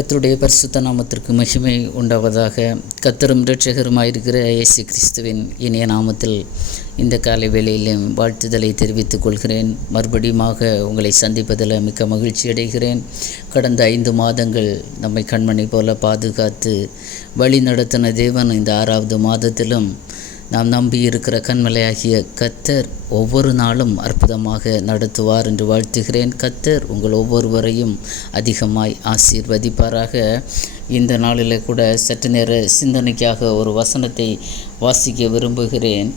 கத்தருடைய பரிசுத்த நாமத்திற்கு மகிமை உண்டாவதாக. கத்தரும் இரட்சகருமாயிருக்கிற இயேசு கிறிஸ்துவின் இனிய நாமத்தில் இந்த காலை வேளையிலும் வாழ்த்துதலை தெரிவித்துக் கொள்கிறேன். மறுபடியுமாக உங்களை சந்திப்பதில் மிக்க மகிழ்ச்சி அடைகிறேன். கடந்த ஐந்து மாதங்கள் நம்மை கண்மணி போல பாதுகாத்து வழி நடத்தின தேவன் இந்த ஆறாவது மாதத்திலும் நாம் நம்பி இருக்கிற கண்மலையாகிய கத்தர் ஒவ்வொரு நாளும் அற்புதமாக நடத்துவார் என்று வாழ்த்துகிறேன். கத்தர் உங்கள் ஒவ்வொருவரையும் அதிகமாய் ஆசீர்வதிப்பாராக. இந்த நாளில் கூட சற்று நேர சிந்தனைக்காக ஒரு வசனத்தை வாசிக்க விரும்புகிறேன்.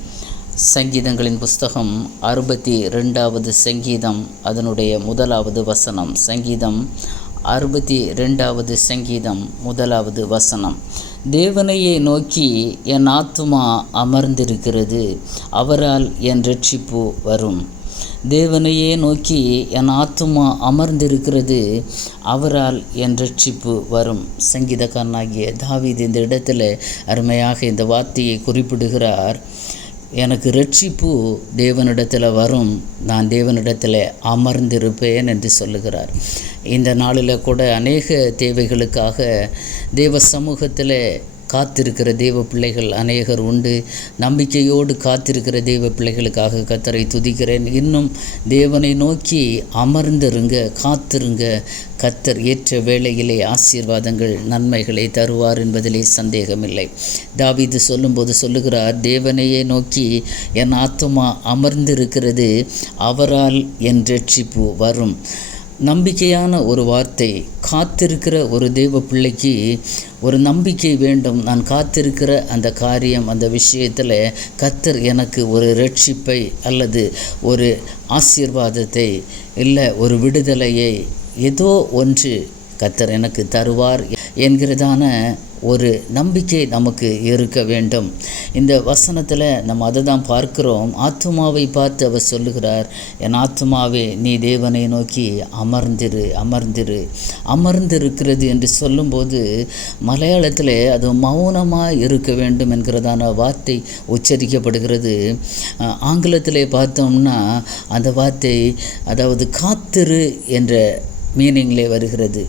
சங்கீதங்களின் புஸ்தகம் அறுபத்தி ரெண்டாவது சங்கீதம் அதனுடைய முதலாவது வசனம். சங்கீதம் அறுபத்தி ரெண்டாவது சங்கீதம் முதலாவது வசனம். தேவனையே நோக்கி என் ஆத்துமா அமர்ந்திருக்கிறது அவரால் என் ரட்சிப்பு வரும். தேவனையே நோக்கி என் ஆத்துமா அமர்ந்திருக்கிறது அவரால் என் ரட்சிப்பு வரும் சங்கீதக்காரனாகிய தாவீது இந்த இடத்துல அருமையாக இந்த வார்த்தையை குறிப்பிடுகிறார். எனக்கு ரட்சிப்பு தேவனிடத்தில் வரும் நான் தேவனிடத்தில் அமர்ந்திருப்பேன் என்று சொல்லுகிறார். இந்த நாளில் கூட அநேக தேவைகளுக்காக தேவ சமூகத்தில் காத்திருக்கிற தெய்வ பிள்ளைகள் அநேகர் உண்டு. நம்பிக்கையோடு காத்திருக்கிற தெய்வ பிள்ளைகளுக்காக கத்தரை துதிக்கிறேன். இன்னும் தேவனை நோக்கி அமர்ந்திருங்க காத்திருங்க. கத்தர் ஏற்ற வேளையிலே ஆசீர்வாதங்கள் நன்மைகளை தருவார் என்பதிலே சந்தேகமில்லை. தாவிது சொல்லும்போது சொல்லுகிறார் தேவனையே நோக்கி என் ஆத்துமா அமர்ந்திருக்கிறது அவரால் என் ரட்சிப்பு வரும். நம்பிக்கையான ஒரு வார்த்தை காத்திருக்கிற ஒரு தெய்வ பிள்ளைக்கு ஒரு நம்பிக்கை வேண்டும். நான் காத்திருக்கிற அந்த காரியம் அந்த விஷயத்தில் கத்தர் எனக்கு ஒரு ரட்சிப்பை அல்லது ஒரு ஆசீர்வாதத்தை இல்லை ஒரு விடுதலையை ஏதோ ஒன்று கத்தர் எனக்கு தருவார் என்கிறதான ஒரு நம்பிக்கை நமக்கு இருக்க வேண்டும். இந்த வசனத்தில் நம்ம அதை தான் பார்க்கிறோம். ஆத்மாவை பார்த்து அவர் சொல்லுகிறார் என் ஆத்மாவே நீ தேவனை நோக்கி அமர்ந்திரு அமர்ந்திரு. அமர்ந்திருக்கிறது என்று சொல்லும்போது மலையாளத்தில் அது மௌனமாக இருக்க வேண்டும் என்கிறதான வார்த்தை உச்சரிக்கப்படுகிறது. ஆங்கிலத்தில் பார்த்தோம்னா அந்த வார்த்தை அதாவது காத்திரு என்ற மீனிங்லே வருகிறது.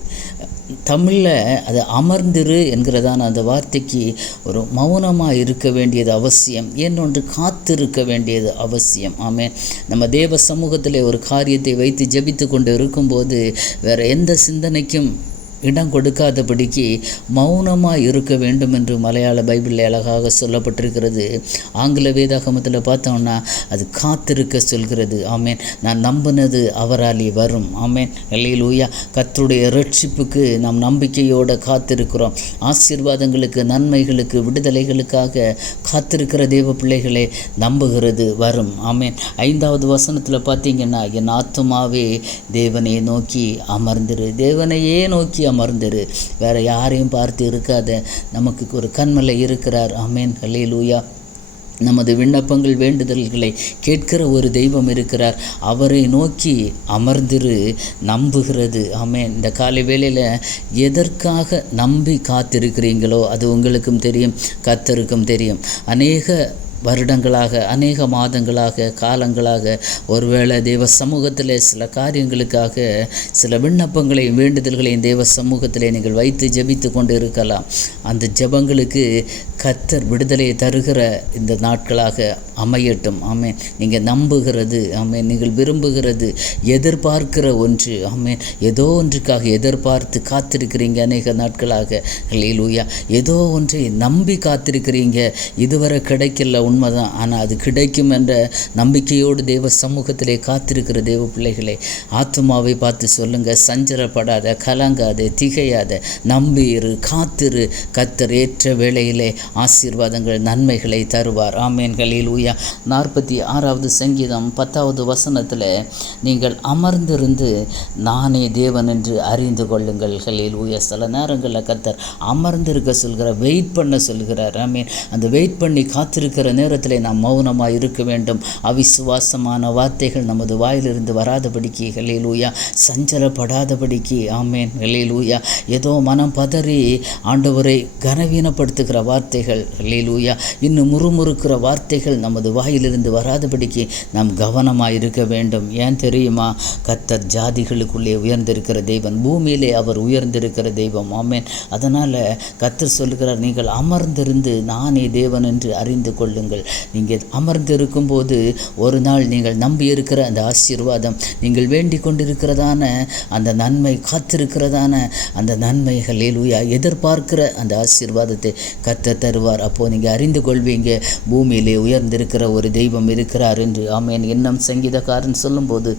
தமிழில் அது அமர்ந்திரு என்கிறதான அந்த வார்த்தைக்கு ஒரு மௌனமாக இருக்க வேண்டியது அவசியம். இன்னொன்று காத்திருக்க வேண்டியது அவசியம். ஆமே நம்ம தேவ சமூகத்தில் ஒரு காரியத்தை வைத்து ஜபித்து கொண்டு இருக்கும்போது வேறு எந்த சிந்தனைக்கும் இடம் கொடுக்காதபடிக்கு மௌனமாக இருக்க வேண்டும் என்று மலையாள பைபிளில் அழகாக சொல்லப்பட்டிருக்கிறது. ஆங்கில வேதாகமத்தில் பார்த்தோம்னா அது காத்திருக்க சொல்கிறது. ஆமேன். நான் நம்பினது அவராலே வரும். ஆமேன். லூயா கத்தருடைய ரட்சிப்புக்கு நாம் நம்பிக்கையோடு காத்திருக்கிறோம். ஆசீர்வாதங்களுக்கு நன்மைகளுக்கு விடுதலைகளுக்காக காத்திருக்கிற தேவ பிள்ளைகளே நம்புகிறது வரும். ஆமேன். ஐந்தாவது வசனத்தில் பார்த்தீங்கன்னா என் ஆத்துமாவே தேவனை நோக்கி அமர்ந்திரு. தேவனையே நோக்கி அமர்ந்திரு வேற யாரையும் பார்த்து இருக்காத. நமக்கு ஒரு கண்மலை இருக்கிறார். அமேன் ஹலே லூயா நமது விண்ணப்பங்கள் வேண்டுதல்களை கேட்கிற ஒரு தெய்வம் இருக்கிறார். அவரை நோக்கி அமர்ந்திரு நம்புகிறது. ஆமே இந்த காலை வேளையில் எதற்காக நம்பி காத்திருக்கிறீங்களோ அது உங்களுக்கும் தெரியும் கத்தருக்கும் தெரியும். அநேக வருடங்களாக அநேக மாதங்களாக காலங்களாக ஒருவேளை தேவ சமூகத்தில் சில காரியங்களுக்காக சில விண்ணப்பங்களையும் வேண்டுதல்களையும் தேவ சமூகத்தில் நீங்கள் வைத்து ஜபித்து கொண்டு இருக்கலாம் அந்த ஜபங்களுக்கு கத்தர் விடுதலையை தருகிற இந்த நாட்களாக அமையட்டும். ஆமே நீங்கள் நம்புகிறது ஆமே நீங்கள் விரும்புகிறது எதிர்பார்க்கிற ஒன்று ஆமே ஏதோ ஒன்றுக்காக எதிர்பார்த்து காத்திருக்கிறீங்க அநேக நாட்களாக. லூயா ஏதோ ஒன்றை நம்பி காத்திருக்கிறீங்க. இதுவரை கிடைக்கல உண்மைதான். ஆனால் அது கிடைக்கும் என்ற நம்பிக்கையோடு தேவ சமூகத்திலே காத்திருக்கிற தேவ பிள்ளைகளை ஆத்மாவை பார்த்து சொல்லுங்கள் சஞ்சலப்படாத கலங்காத திகையாத நம்பியிரு காத்திரு. கத்தர் ஏற்ற வேளையிலே ஆசீர்வாதங்கள் நன்மைகளை தருவார். ஆமேன்களில் உயா நாற்பத்தி ஆறாவது சங்கீதம் பத்தாவது வசனத்தில் நீங்கள் அமர்ந்திருந்து நானே தேவன் என்று அறிந்து கொள்ளுங்கள். ஹலில் உயா சில நேரங்களில் கத்தர் அமர்ந்திருக்க சொல்கிறார் வெயிட் பண்ண சொல்கிறார். ஆமீன். அந்த வெயிட் பண்ணி காத்திருக்கிற நேரத்தில் நாம் மௌனமாக இருக்க வேண்டும். அவிசுவாசமான வார்த்தைகள் நமது வாயிலிருந்து வராதபடிக்கு. ஹலேலூயா சஞ்சலப்படாதபடிக்கு. ஆமேன். ஹலேலூயா ஏதோ மனம் பதறி ஆண்டவரை கனவீனப்படுத்துகிற வார்த்தைகள். ஹலேலூயா இன்னும் முறுமுறுக்கிற வார்த்தைகள் நமது வாயிலிருந்து வராதபடிக்கு நாம் கவனமாக இருக்க வேண்டும். ஏன் தெரியுமா? கத்தர் ஜாதிகளுக்குள்ளே உயர்ந்திருக்கிற தெய்வன் பூமியிலே அவர் உயர்ந்திருக்கிற தெய்வம். ஆமேன். அதனால் கத்தர் சொல்லுகிறார் நீங்கள் அமர்ந்திருந்து நானே தேவன் என்று அறிந்து கொள்ளுங்கள். நீங்கள் அமர்ந்திருக்கும் போது ஒரு நாள் நீங்கள் நம்பி இருக்கிற அந்த ஆசீர்வாதம் நீங்கள் வேண்டிக் கொண்டிருக்கிறதான அந்த நன்மை காத்திருக்கிறதான அந்த நன்மைகள் ஏலூயா எதிர்பார்க்கிற அந்த ஆசீர்வாதத்தை கத்த தருவார். அப்போது நீங்கள் அறிந்து கொள்வீங்க பூமியிலே உயர்ந்திருக்கிற ஒரு தெய்வம் இருக்கிறார் என்று. ஆமேன். இன்னும் சங்கீதக்காரன் சொல்லும்போது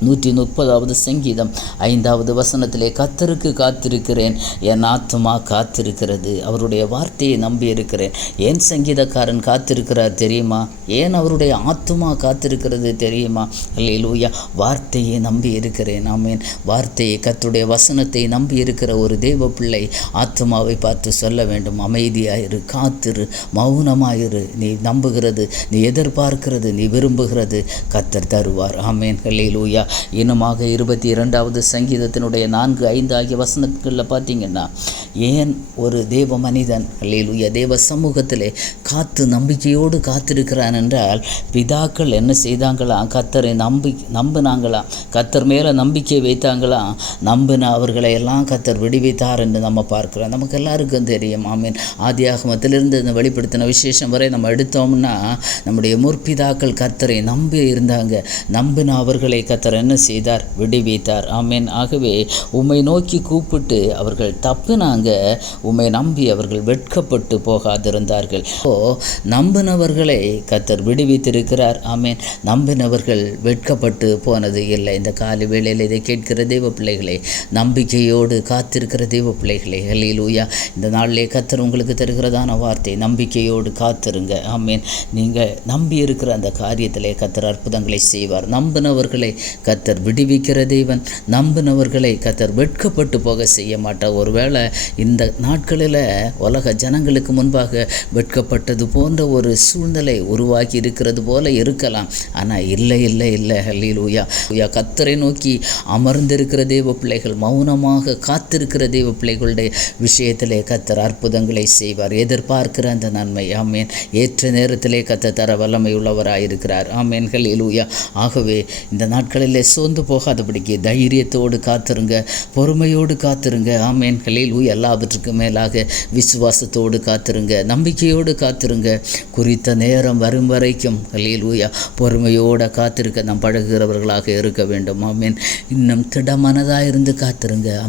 நூற்றி முப்பதாவது சங்கீதம் ஐந்தாவது வசனத்திலே கத்தருக்கு காத்திருக்கிறேன் என் ஆத்மா காத்திருக்கிறது அவருடைய வார்த்தையை நம்பி இருக்கிறேன் ஏன் சங்கீதக்காரன் காத்திருக்கிறார் தெரியுமா? ஏன் அவருடைய ஆத்மா காத்திருக்கிறது தெரியுமா? அல்லேலூயா. வார்த்தையை நம்பி இருக்கிறேன் ஆமேன். வார்த்தையை கத்துடைய வசனத்தை நம்பி இருக்கிற ஒரு தெய்வ பிள்ளை ஆத்மாவை பார்த்து சொல்ல வேண்டும். அமைதியாயிரு காத்திரு மௌனமாயிரு. நீ நம்புகிறது நீ எதிர்பார்க்கிறது நீ விரும்புகிறது கத்தர் தருவார். ஆமேன். அல்லேலூயா. இன்னுமாக இருபத்தி இரண்டாவது சங்கீதத்தினுடைய நான்கு ஐந்து ஆகிய வசனங்களில் பார்த்தீங்கன்னா ஏன் ஒரு தேவ மனிதன் அல்லேலூயா தேவ சமூகத்திலே காத்து நம்பிக்கையோடு காத்திருக்கிறான் என்றால் பிதாக்கள் என்ன செய்தாங்களாம் கத்தரை நம்பி நம்பினாங்களாம் கத்தர் மேலே நம்பிக்கை வைத்தாங்களாம் நம்பின அவர்களை எல்லாம் கத்தர் விடுவித்தார் என்று நம்ம பார்க்கிறோம். நமக்கு எல்லாருக்கும் தெரியும். ஆமீன். ஆதியாகமத்திலிருந்து இந்த வெளிப்படுத்தின விசேஷம் வரை நம்ம எடுத்தோம்னா நம்முடைய முற்பிதாக்கள் கத்தரை நம்பி இருந்தாங்க. நம்பின அவர்களை கத்தரை என்ன செய்தார்? விடுவித்தார். ஆமேன். ஆகவே உம்மை நோக்கி கூப்பிட்டு அவர்கள் தப்புனாங்க. உம்மை நம்பி அவர்கள் வெட்கப்பட்டு போகாதிருந்தார்கள். ஓ நம்பினவர்களை கத்தர் விடுவித்திருக்கிறார். ஆமேன். நம்பினவர்கள் வெட்கப்பட்டு போனது இல்லை. இந்த காலை வேளையில் இதை கேட்கிற தெய்வ பிள்ளைகளை நம்பிக்கையோடு காத்திருக்கிற தெய்வ பிள்ளைகளே ஹல்லேலூயா. இந்த நாளிலே கத்தர் உங்களுக்கு தருகிறதான வார்த்தை நம்பிக்கையோடு காத்திருங்க. ஆமேன். நீங்கள் நம்பி இருக்கிற அந்த காரியத்திலே கத்தர் அற்புதங்களை செய்வார். நம்பினவர்களை கத்தர் விடுவிக்கிற தெய்வன் நம்பினவர்களை கத்தர் வெட்கப்பட்டு போக செய்ய மாட்டார். ஒருவேளை இந்த நாட்களில் உலக ஜனங்களுக்கு முன்பாக வெட்கப்பட்டது போன்ற ஒரு சூழ்நிலை உருவாகி இருக்கிறது போல இருக்கலாம். ஆனால் இல்லை இல்லை இல்லை ஹல்லேலூயா. ஊயா கத்தரை நோக்கி அமர்ந்திருக்கிற தெய்வ பிள்ளைகள் மௌனமாக காத்திருக்கிற தெய்வ பிள்ளைகளுடைய விஷயத்திலே கத்தர் அற்புதங்களை செய்வார். எதிர்பார்க்கிற அந்த நன்மை. ஆமேன். ஏற்ற நேரத்திலே கத்த தர வல்லமை உள்ளவராயிருக்கிறார் ஆமேன். இலூயா ஆகவே இந்த நாட்களிலே சோர்ந்து போகாதபடிக்கு தைரியத்தோடு காத்திருங்க. பொறுமையோடு காத்திருங்க. ஆமேன். ஹல்லேலூயா எல்லாவற்றுக்கும் மேலாக விசுவாசத்தோடு காத்திருங்க. நம்பிக்கையோடு காத்திருங்க. குறித்த நேரம் வரும் வரைக்கும் ஹல்லேலூயா பொறுமையோடு காத்திருக்க நாம் பழகுகிறவர்களாக இருக்க வேண்டும். ஆமேன். இன்னும் திடமனதாக இருந்து காத்திருங்க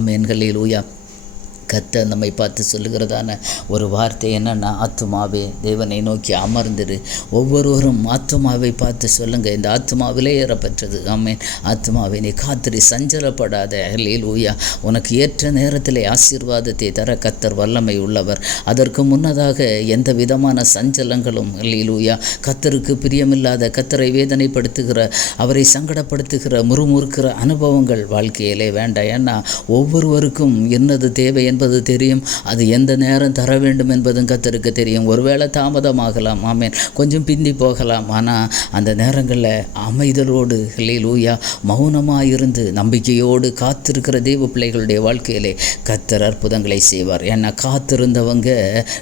ஆமேன் கத்த நம்மை பார்த்து சொல்லுகிறதான ஒரு வார்த்தை என்னென்னா ஆத்மாவே தேவனை நோக்கி அமர்ந்துரு. ஒவ்வொருவரும் ஆத்மாவை பார்த்து சொல்லுங்கள் இந்த ஆத்மாவிலே ஏறப்பெற்றது ஆமேன். ஆத்மாவை நீ காத்திரி சஞ்சலப்படாத. அகலில் ஊயா உனக்கு ஏற்ற நேரத்தில் ஆசீர்வாதத்தை தர கத்தர் வல்லமை உள்ளவர். அதற்கு முன்னதாக எந்த விதமான சஞ்சலங்களும் ஹல்லேல் ஊயா கத்தருக்கு பிரியமில்லாத கத்தரை வேதனைப்படுத்துகிற அவரை சங்கடப்படுத்துகிற முறுமுறுக்கிற அனுபவங்கள் வாழ்க்கையிலே வேண்டாம். ஏன்னா ஒவ்வொருவருக்கும் என்னது தேவை என்பது தெரியும். அது எந்த நேரம் தர வேண்டும் என்பதும் கத்தருக்கு தெரியும். ஒருவேளை தாமதமாகலாம். ஆமேன். கொஞ்சம் பிந்தி போகலாம். ஆனால் அந்த நேரங்களில் அமைதலோடு லூயா மௌனமாக இருந்து நம்பிக்கையோடு காத்திருக்கிற தெய்வ பிள்ளைகளுடைய வாழ்க்கையிலே கத்தர் அற்புதங்களை செய்வார். ஏன்னா காத்திருந்தவங்க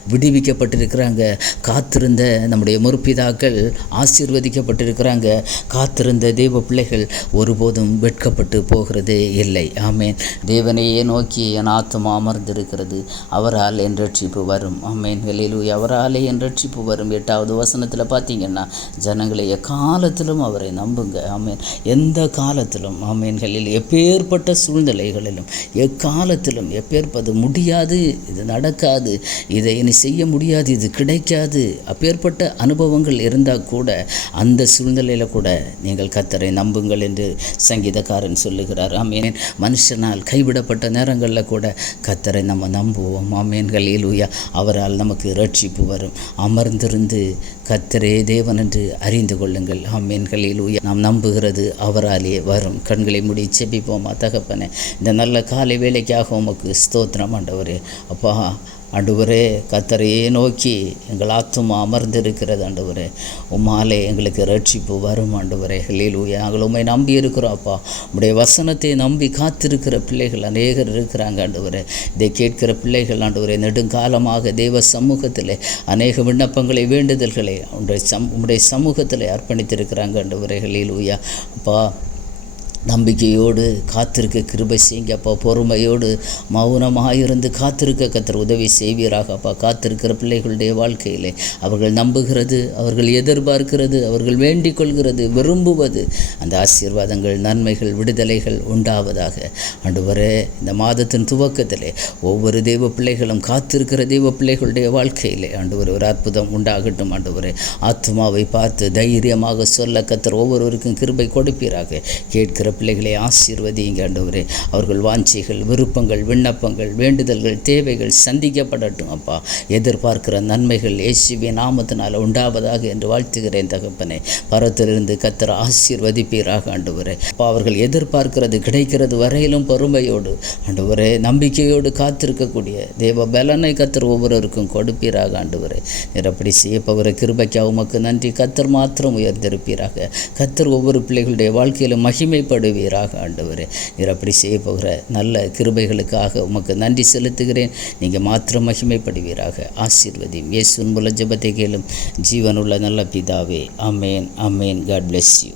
விடுவிக்கப்பட்டிருக்கிறாங்க. காத்திருந்த நம்முடைய முற்பிதாக்கள் ஆசீர்வதிக்கப்பட்டிருக்கிறாங்க. காத்திருந்த தெய்வ பிள்ளைகள் ஒருபோதும் வெட்கப்பட்டு போகிறதே இல்லை. ஆமேன். தேவனையே நோக்கி என் ஆத்மா அமர்ந்திருக்கிறது அவரால் என் ரட்சிப்பு வரும். அம்மேன் ஹல்லேலூயா. அவராலே என் ரட்சிப்பு வரும். எட்டாவது வசனத்தில் பார்த்தீங்கன்னா ஜனங்களை எக்காலத்திலும் அவரை நம்புங்க. ஆமேன். எந்த காலத்திலும் ஆமேன். எப்பேற்பட்ட சூழ்நிலைகளிலும் எக்காலத்திலும் எப்பேற்பது முடியாது இது நடக்காது இதை இனி செய்ய முடியாது இது கிடைக்காது. அப்பேற்பட்ட அனுபவங்கள் இருந்தால் கூட அந்த சூழ்நிலையில் கூட நீங்கள் கத்தரை நம்புங்கள் என்று சங்கீதக்காரன் சொல்லுகிறார். ஆமேன். மனுஷனால் கைவிடப்பட்ட நேரங்களில் கூட கத்த நம்ம நம்புவோம். ஆமேன். ஹல்லேலூயா. அவரால் நமக்கு ரட்சிப்பு வரும். அமர்ந்திருந்து கத்தரே தேவன் என்று அறிந்து கொள்ளுங்கள். ஆமேன். உயர் நாம் நம்புகிறது அவராலே வரும். கண்களை முடி செபிப்போமா தகப்பனே. இந்த நல்ல காலை வேலைக்காக உமக்கு ஸ்தோத்திரம் ஆண்டவர். அப்பா ஆண்டவரே கத்தரையே நோக்கி எங்கள் ஆத்துமா அமர்ந்திருக்கிறது ஆண்டவரே. உம்மாலே எங்களுக்கு ரட்சிப்பு வரும் ஆண்டவரே. ஹல்லேலூயா நாங்கள் உண்மை நம்பி இருக்கிறோம் அப்பா. உடைய வசனத்தை நம்பி காத்திருக்கிற பிள்ளைகள் அநேகர் இருக்கிறாங்க ஆண்டவரே. இதை கேட்கிற பிள்ளைகள் ஆண்டவரே நெடுங்காலமாக தேவ சமூகத்தில் அநேக விண்ணப்பங்களை வேண்டுதல்களை உடைய சம் உடைய சமூகத்தில் அர்ப்பணித்திருக்கிறாங்க என்ற உரைகளில் உயா அப்பா நம்பிக்கையோடு காத்திருக்க கிருபை செய்யுங்க அப்பா பொறுமையோடு மௌனமாக இருந்து காத்திருக்க கத்தர் உதவி செய்வீராக அப்பா. காத்திருக்கிற பிள்ளைகளுடைய வாழ்க்கையிலே அவர்கள் நம்புகிறது அவர்கள் எதிர்பார்க்கிறது அவர்கள் வேண்டிக் கொள்கிறது விரும்புவது. அந்த ஆசீர்வாதங்கள் நன்மைகள் விடுதலைகள் உண்டாவதாக. ஆண்டவரே இந்த மாதத்தின் துவக்கத்தில் ஒவ்வொரு தெய்வ பிள்ளைகளும் காத்திருக்கிற தெய்வ பிள்ளைகளுடைய வாழ்க்கையிலே ஆண்டவர் ஒரு அற்புதம் உண்டாகட்டும் ஆண்டவரே. ஆத்மாவை பார்த்து தைரியமாக சொல்ல கத்தர் ஒவ்வொருவருக்கும் கிருபை கொடுப்பீராக. கேட்கிற பிள்ளைகளை ஆசீர்வதிங்க ஆண்டவரே. அவர்கள் வாஞ்சைகள் விருப்பங்கள் விண்ணப்பங்கள் வேண்டுதல்கள் தேவைகள் சந்திக்கப்படட்டும் அப்பா. எதிர்பார்க்கிற நன்மைகள் இயேசுவின் நாமத்தினால் உண்டாவதாக என்று வாழ்த்துகிறேன் தகப்பனே. பரத்திலிருந்து கத்தர் ஆசீர்வதிப்பீராக ஆண்டவரே. அப்பா அவர்கள் எதிர்பார்க்கிறது கிடைக்கிறது வரையிலும் பொறுமையோடு ஆண்டவரே நம்பிக்கையோடு காத்திருக்கக்கூடிய தேவ பலனை கத்தர் ஒவ்வொருவருக்கும் கொடுப்பீராக ஆண்டவரே. நிரப்படி அப்படி செய்ய கிருபைக்கு உமக்கு நன்றி. கத்தர் மாத்திரம் உயர்ந்திருப்பீராக. கத்தர் ஒவ்வொரு பிள்ளைகளுடைய வாழ்க்கையிலும் மகிமைப்படுவீராக ஆண்டவர். நீர் அப்படி செய்ய போகிற நல்ல கிருபைகளுக்காக உமக்கு நன்றி செலுத்துகிறேன். நீங்கள் மாத்திரம் மகிமைப்படுவீராக. ஆசீர்வதியும். இயேசுன் மூலம் ஜபத்தை கேளும் ஜீவனுள்ள நல்ல பிதாவே. அமேன் அமேன் காட் பிளெஸ் யூ